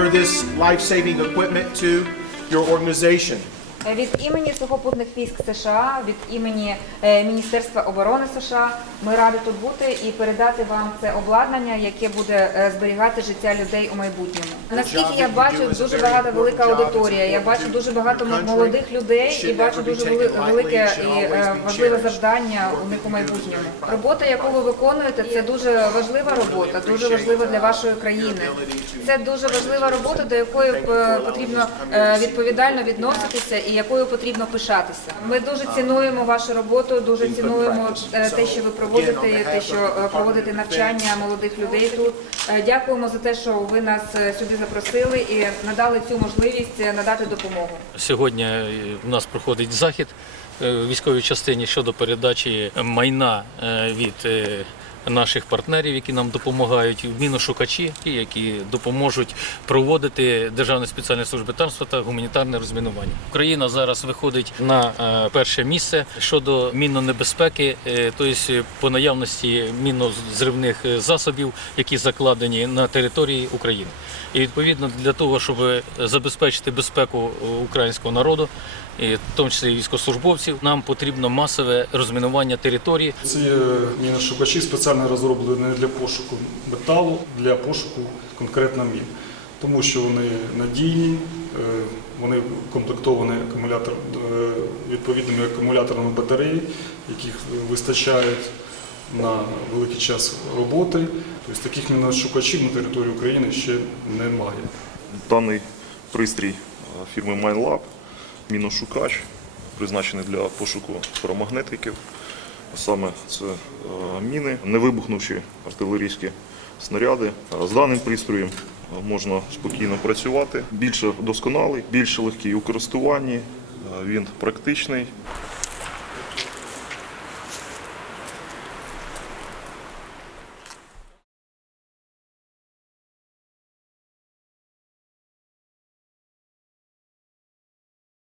transfer this life-saving equipment to your organization. Від імені сухопутних військ США, від імені е, Міністерства оборони США ми раді тут бути і передати вам це обладнання, яке буде е, зберігати життя людей у майбутньому. Наскільки я бачу, дуже багато велика аудиторія. Я бачу дуже багато молодих людей і бачу дуже велике і е, важливе завдання у них у майбутньому. Робота, яку ви виконуєте, це дуже важлива робота, дуже важлива для вашої країни. Це дуже важлива робота, до якої потрібно відповідально відноситися і якою потрібно пишатися. Ми дуже цінуємо вашу роботу, дуже цінуємо е, те, що ви проводите, те, що е, проводите навчання молодих людей тут. Е, Дякуємо за те, що ви нас сюди запросили і надали цю можливість надати допомогу. Сьогодні в нас проходить захід військовій частині щодо передачі майна від наших партнерів, які нам допомагають, міношукачі, які допоможуть проводити Державна спеціальна служба танства та гуманітарне розмінування. Україна зараз виходить на е, перше місце щодо мінонебезпеки, е, тобто по наявності мінозривних е, засобів, які закладені на території України. І відповідно для того, щоб забезпечити безпеку українського народу, і в тому числі військовослужбовців, нам потрібно масове розмінування території. Ці міношукачі спеціально розроблені не для пошуку металу, для пошуку конкретно мін. Тому що вони надійні, е, вони комплектовані акумулятор, е, відповідними акумуляторами батареї, яких вистачає на великий час роботи. Тобто таких міношукачів на території України ще немає. Даний пристрій е, фірми MineLab, міношукач, призначений для пошуку парамагнетиків. Саме це міни, не вибухнувші артилерійські снаряди. Е, З даним пристроєм е, можна спокійно працювати. Більше досконалий, більш легкий у користуванні, е, він практичний.